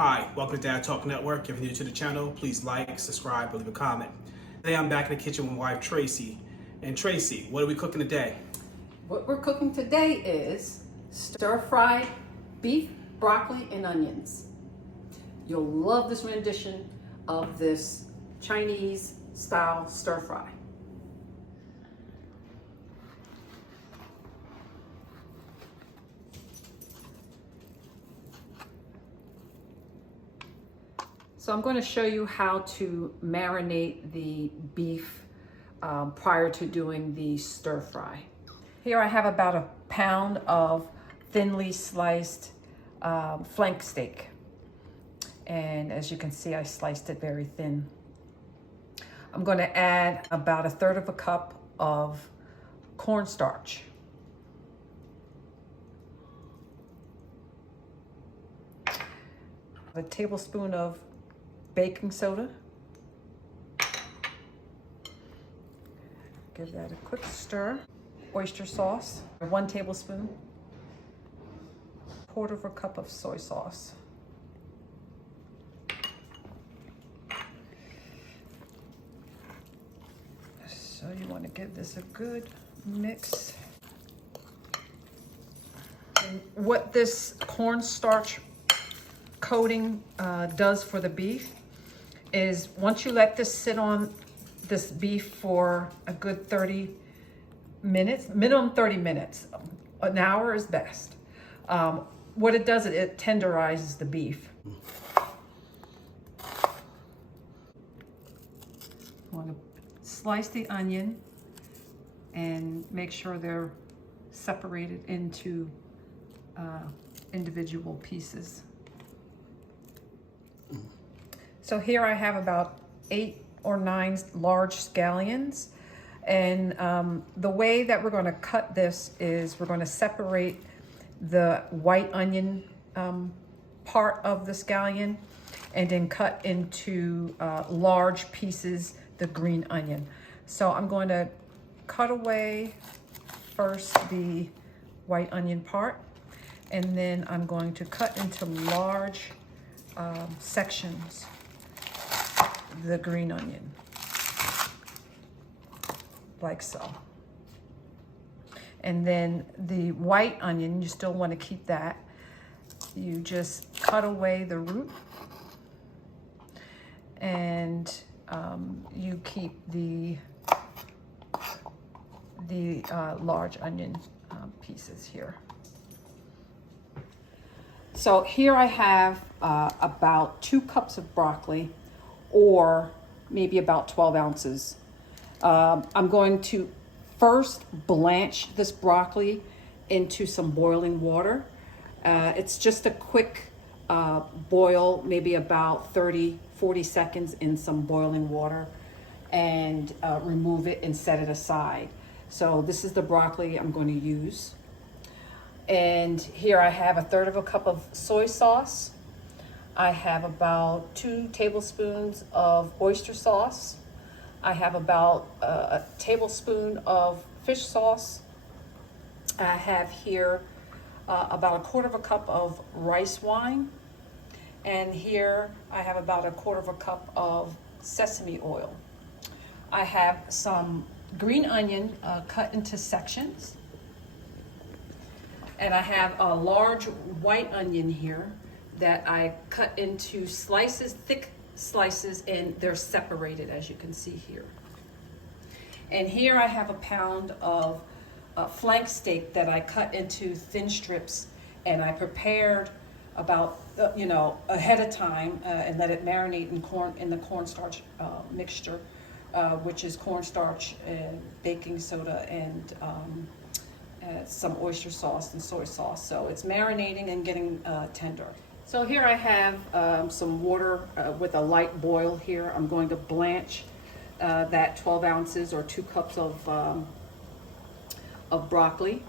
Hi, welcome to Dad Talk Network. If you're new to the channel, please like, subscribe, or leave a comment. Today I'm back in the kitchen with my wife Tracy. And Tracy, what are we cooking today? What we're cooking today is stir-fried beef, broccoli, and onions. You'll love this rendition of this Chinese style stir-fry. So I'm going to show you how to marinate the beef prior to doing the stir fry. Here I have about a pound of thinly sliced flank steak. And as you can see, I sliced it very thin. I'm going to add about 1/3 cup of cornstarch. A tablespoon of baking soda. Give that a quick stir. Oyster sauce, 1 tablespoon. 1/4 cup of soy sauce. So you want to give this a good mix. And what this cornstarch coating does for the beef is once you let this sit on this beef for a good 30 minutes, minimum 30 minutes, an hour is best. What it does, it tenderizes the beef. You want to slice the onion and make sure they're separated into individual pieces. So here I have about 8 or 9 large scallions. And the way that we're going to cut this is we're going to separate the white onion part of the scallion and then cut into large pieces the green onion. So I'm going to cut away first the white onion part, and then I'm going to cut into large sections the green onion, like so. And then the white onion, you still want to keep that. You just cut away the root, and you keep the large onion pieces here. So here I have about 2 cups of broccoli, or maybe about 12 ounces. I'm going to first blanch this broccoli into some boiling water. It's just a quick boil, maybe about 30-40 seconds in some boiling water, and remove it and set it aside. So this is the broccoli I'm going to use. And here I have 1/3 cup of soy sauce. I have about 2 tablespoons of oyster sauce. I have about a tablespoon of fish sauce. I have here about 1/4 cup of rice wine. And here I have about 1/4 cup of sesame oil. I have some green onion cut into sections. And I have a large white onion here that I cut into slices, thick slices, and they're separated, as you can see here. And here I have a pound of flank steak that I cut into thin strips, and I prepared about ahead of time and let it marinate in the cornstarch mixture, which is cornstarch and baking soda and some oyster sauce and soy sauce. So it's marinating and getting tender. So here I have some water with a light boil here. I'm going to blanch that 12 ounces or 2 cups of broccoli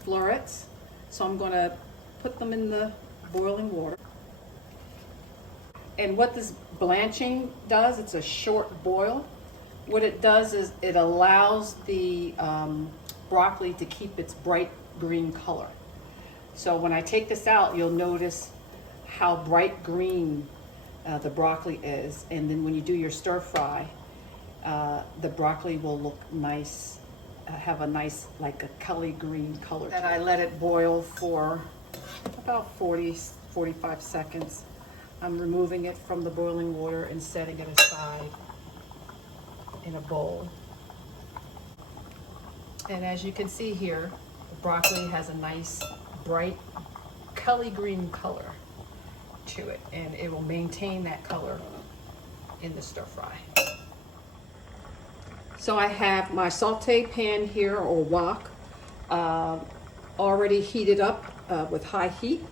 florets. So I'm going to put them in the boiling water. And what this blanching does, it's a short boil. What it does is it allows the broccoli to keep its bright green color. So when I take this out, you'll notice how bright green the broccoli is. And then when you do your stir fry, the broccoli will look nice, have a nice, like a Kelly green color. Then I let it boil for about 45 seconds. I'm removing it from the boiling water and setting it aside in a bowl. And as you can see here, the broccoli has a nice bright Kelly green color to it, and it will maintain that color in the stir fry. So I have my saute pan here, or wok, already heated up with high heat.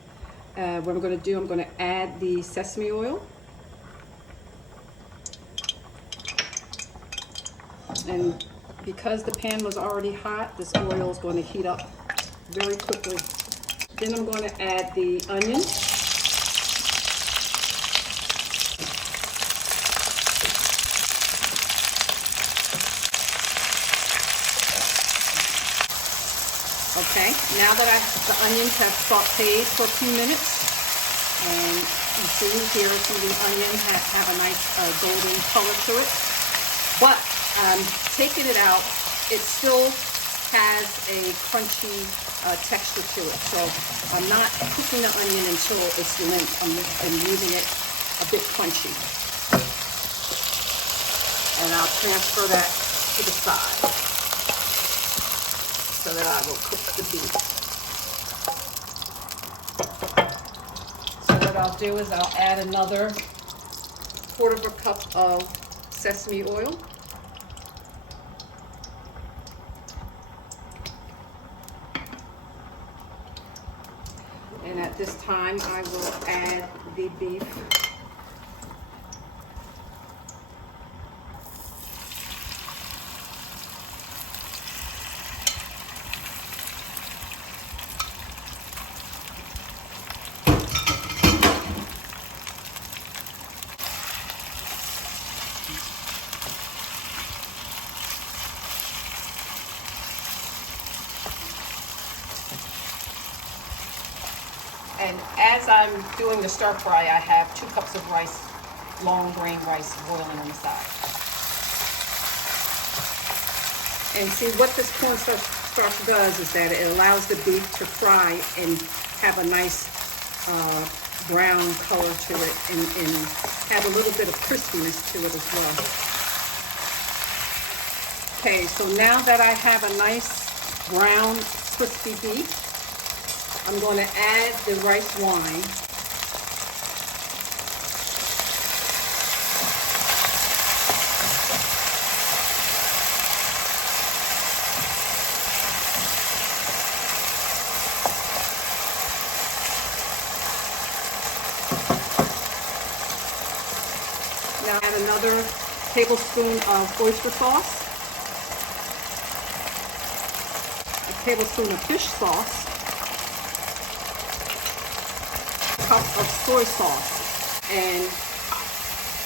What I'm going to do, I'm going to add the sesame oil. And because the pan was already hot, this oil is going to heat up very quickly. Then I'm going to add the onion. Okay, now that the onions have sauteed for a few minutes, and you see here, some of the onions have a nice golden color to it, but taking it out, it still has a crunchy texture to it. So I'm not cooking the onion until it's limp. I'm leaving it a bit crunchy. And I'll transfer that to the side so that I will cook the beef. So what I'll do is I'll add another 1/4 cup of sesame oil. And at this time, I will add the beef. And as I'm doing the stir fry, I have 2 cups of rice, long grain rice, boiling on the side. And see, what this cornstarch does is that it allows the beef to fry and have a nice brown color to it, and have a little bit of crispiness to it as well. Okay, so now that I have a nice brown, crispy beef, I'm going to add the rice wine. Now add another tablespoon of oyster sauce, a tablespoon of fish sauce, cup of soy sauce, and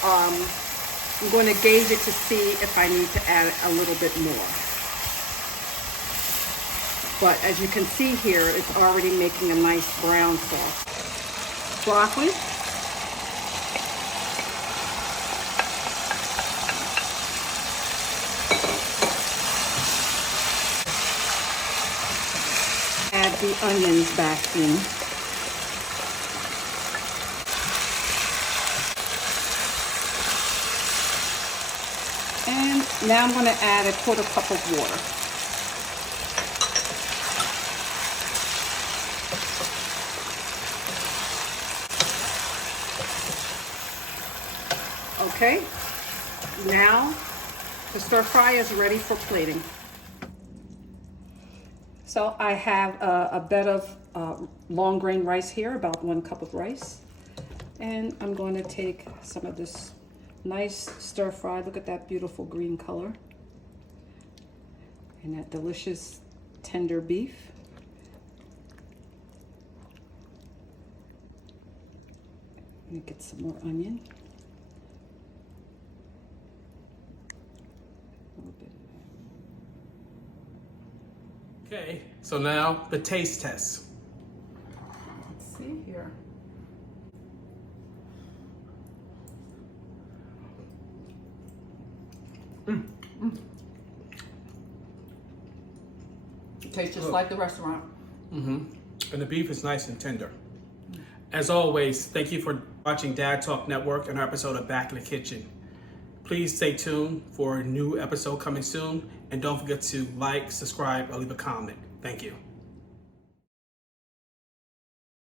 I'm going to gauge it to see if I need to add a little bit more. But as you can see here, it's already making a nice brown sauce. Broccoli. Add the onions back in. And now I'm going to add a 1/4 cup of water. Okay, now the stir fry is ready for plating. So I have a bed of long grain rice here, about 1 cup of rice. And I'm going to take some of this nice stir fry. Look at that beautiful green color. And that delicious tender beef. Let me get some more onion. A little bit of that. Okay, so now the taste test. Let's see here. It tastes just like the restaurant. And the beef is nice and tender. As always, thank you for watching Dad Talk Network and our episode of Back in the Kitchen. Please stay tuned for a new episode coming soon. And don't forget to like, subscribe, or leave a comment. Thank you.